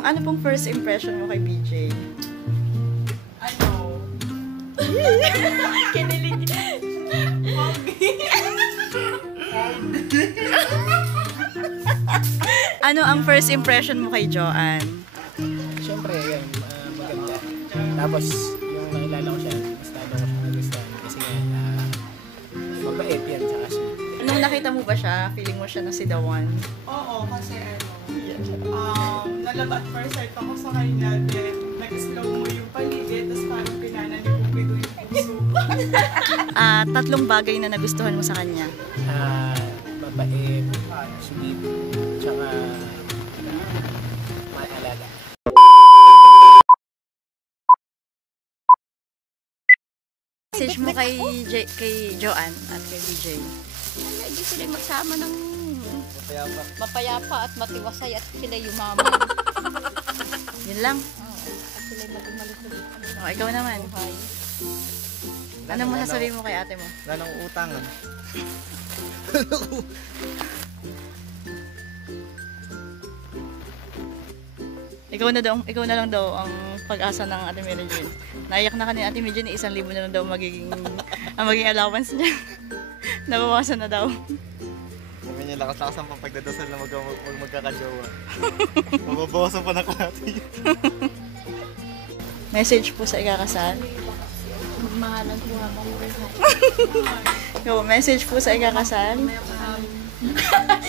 pong first impression mo kay BJ? Ano? Kinilig. Ano ang first impression mo kay Joanne? Siyempre, yan, maganda. Tapos, yung nakilala ko siya, mas lalo ko siya nagustuhan. Kasi nga, mabait yan, tsaka sweet. Nung nakita mo ba siya, feeling mo siya na si the one? Oo, kasi nalabat first sight ako sa kanya, then nag-slow mo yung paligid, tapos parang pinananipupido yung puso. Tatlong bagay na nagustuhan mo sa kanya. Mabait, sweet, tsaka maalaga. Message mo kay Joanne at kay BJ? Hindi sila magsama ng mapayapa at matiwasay at sila yumaman. Yun lang. At sila magumalusog. Ikaw naman. Anong masasabi mo kay ate mo? Wala nang utangan. Ikaw na lang daw ang pag-asa ng Ate Mary Jane. Naiyak na kanina Ate Mary Jane, 1,000 na lang daw magiging allowance niya. Nabawasan na daw. Sabi niya, lakas-lakas ang pagdadasal na magkakajowa. Mababawasan pa na kalati. Message po sa ikakasal. Magmahalan po habang buhay. Go, message po sa ikakasal.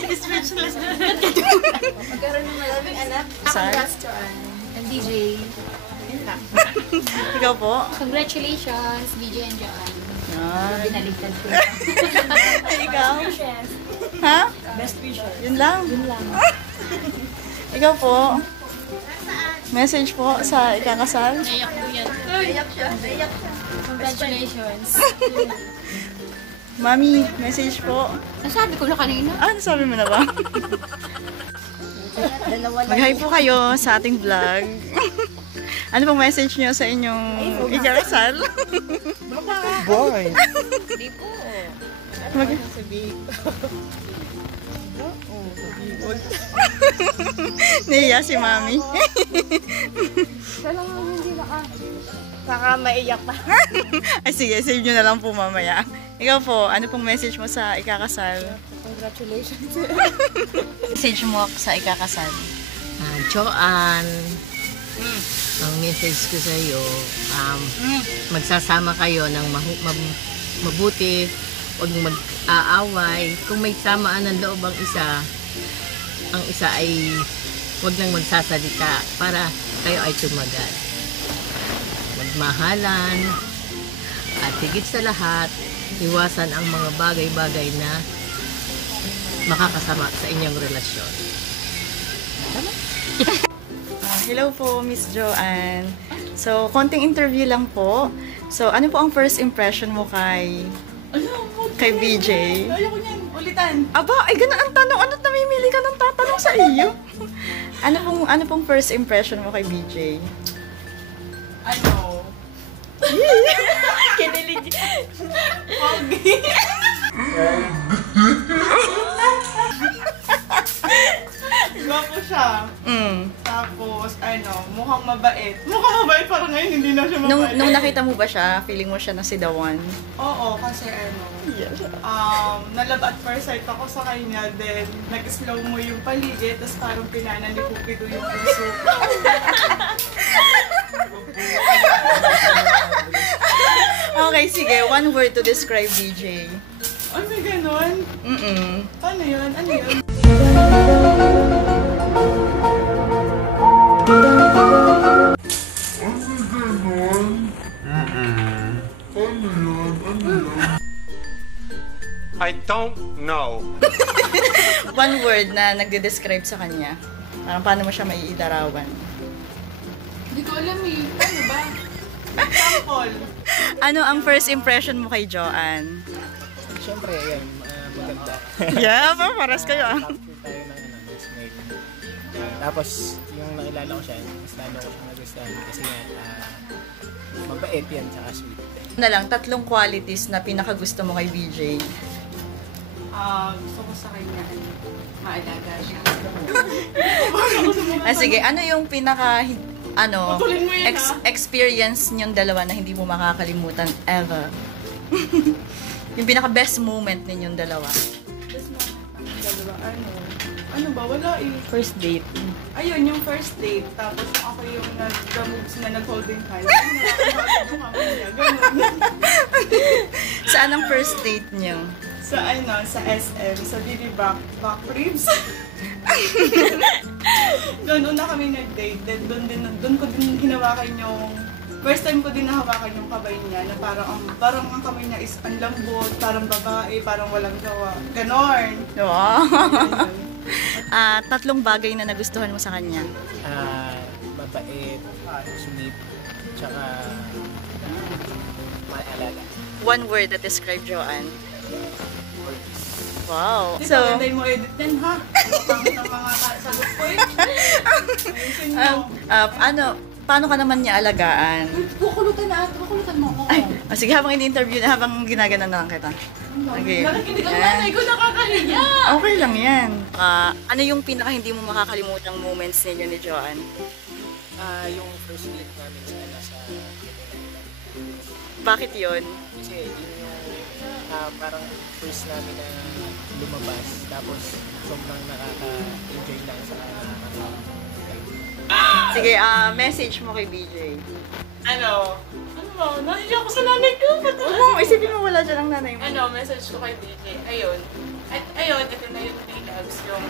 Speechless. Magkaroon ng maraming anak. Saan? And DJ. Ikaw po. Congratulations, BJ and Joanne. Yan. Binaligtad ko. Ikaw? Ha? Best wishes. Yun lang. Yun lang. Ikaw po. Message po sa ikakasal. Naiyak ko yan. Naiyak siya. Congratulations. Mami, message po. Nasabi ko na kanina. Nasabi mo na ba? Mag-hi po kayo sa ating vlog. Ano pong message niyo sa inyong ikakasal? Boy! Hindi po. Naiya si Mami. Kailangan hindi Baka maiyak pa. Ay sige, save nyo na lang po mamaya. Ikaw po, ano pong message mo sa ikakasal? Congratulations. Message mo sa ikakasal. Joanne, ang message ko sa iyo, magsasama kayo ng mabuti, huwag mag-aaway. Kung may samaan ng loob ang isa ay huwag nang magsasalita para kayo ay tumagal. Magmahalan at higit sa lahat, iwasan ang mga bagay-bagay na makakasama sa inyong relasyon. Hello po, Miss Joanne. So, konting interview lang po. So, ano po ang first impression mo kay BJ? Ayoko niyan. Ulitan. Aba, ay ganun ang tanong. Ano't namimili ka ng tatanong sa iyo? Ano pong first impression mo kay BJ? Ano? Kinilig. Pogi. Gwapo siya. Tapos, mukhang mabait. Mukhang mabait, parang ngayon hindi na siya mabait. Nung nakita mo ba siya, feeling mo siya na si the one? Oo, kasi nalabat first sight ako sa kanya, then nag-slow mo yung paligid, tapos parang pinananipupido yung puso. Okay, sige. One word to describe BJ. Ay, may ganon? Ano yun? Ano yun? I don't know. One word na nagde-describe sa kanya. Parang paano mo siya maiilarawan? Hindi ko alam eh. Ano ba? Sample. Ano ang first impression mo kay Joanne? Siyempre, yan, maganda. Yeah, paras kayo ah. Capture tayo ng smile. Tapos, yung nakilala ko siya, mas lalo ko siya nagustuhan. Kasi nga, mabait yan, tsaka sweet. Na lang, 3 qualities na pinakagusto mo kay BJ. Gusto ko sa kanya. Maalaga siya. Sige, ano yung pinaka Putulin mo yan, experience niyong dalawa na hindi mo makakalimutan ever? Yung pinaka best moment ninyong dalawa. Best moment ng dalawa, ano ba? Wala eh. First date. Ayun, yung first date. Tapos ako yung nag-moves na nag-holding hands. Nakakabagod yung kami niya. Ganun. Saan ang first date niyo? Sa SM, sa Didi Back Ribs. Doon na kami nag-date. Then doon ko din hinawakan yung first time ko din nahawakan yung kamay niya na parang ang kamay niya is ang lambot, parang babae, parang walang gawa. Ganon. Wow. Ayun. 3 bagay na nagustuhan mo sa kanya. Mabait, sweet, tsaka maalaga. One word that describe Joanne. Wow. So, hindi mo edit yan, ha? Pangit ang mga sagot ko eh. Ayusin mo. Paano ka naman niya alagaan? Kukulutan mo ako. Ay, sige, habang ini-interview na, habang ginagana na lang kita. Okay. Nakikinig ang Yan. nanay ko, nakakahiya. Okay lang yan. Ano yung pinaka hindi mo makakalimutang moments ninyo ni Joanne? Yung first date namin sa Bakit yon? kasi yun yung parang first namin na lumabas, tapos sobrang nakaka-enjoy lang sa Sige, message mo kay BJ. Ano ba? Nahiya ko sa nanay ko. Oo, isipin mo wala dyan ang nanay mo. Message ko kay DJ. Ayun. At ayun, ito na yung D-Labs. Yung,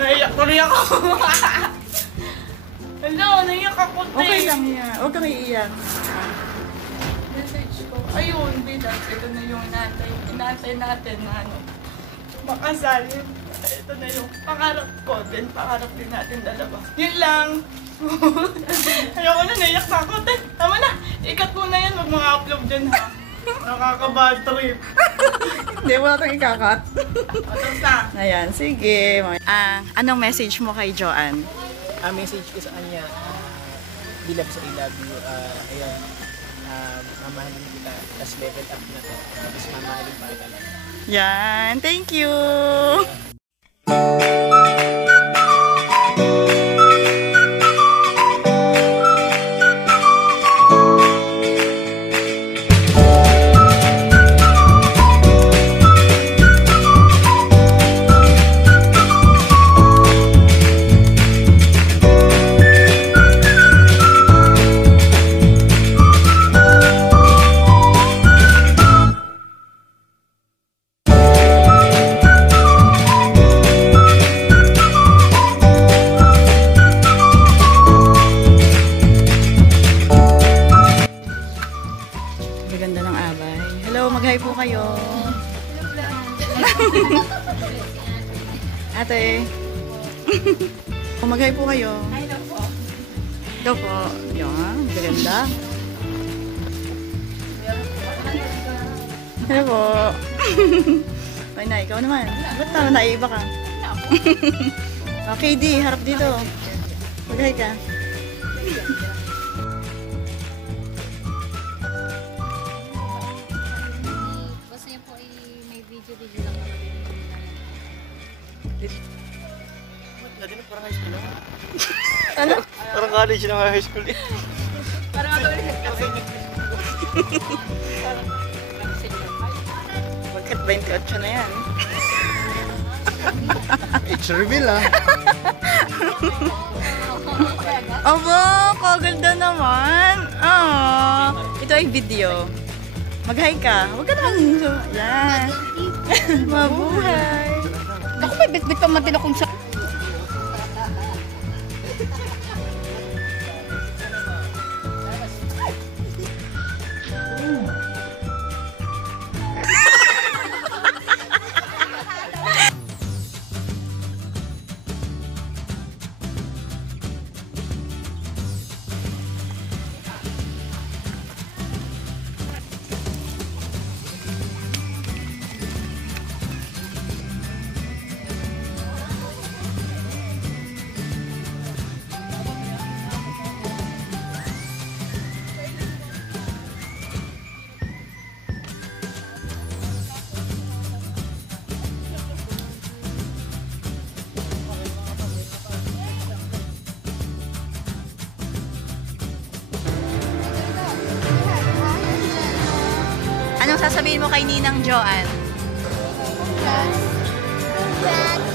naiyak tuloy ako. Hello, naiyak ako. Okay lang yan. Huwag kang iiyak. Message ko. Ayun, D-Labs. Ito na yung inaantay natin na makasal. Ito na yung pangarap ko. Then pangarap din natin dalawa. Yun lang. Ayoko na, naiyak na ako. Tama na. Ikat mo na yan. Huwag mga upload dyan, ha. Nakaka-bad trip. Hindi, wala tayong ikakat. Tapos na. Ayan, sige. Anong message mo kay Joanne? message ko sa kanya, bilab sa I love you, ayun, mamahalin kita, tas level up na to, tapos mamahalin pa kita lang. Yan, thank you! Ganda ng abay. Hello, mag-hi po kayo. Ate. Mag-hi po kayo. Hello po. Ito po. Yan, ganda. Hello po. Ay na, ikaw naman. Ba't na, naiiba ka? Okay, di, harap dito. Mag-hi ka. Basta yun po ay may video lang naman. Parang high school lang. Ano? Parang college lang high school eh. Parang ako ulit kasi. Bakit 28 na yan? Age reveal ah. Aba, kaganda naman. Ah, ito ay video. Mag-hi ka. Huwag ka naman. Yan. Mabuhay. Ako may bit-bit pa matin akong sa... sasabihin mo kay Ninang Joanne? Congrats.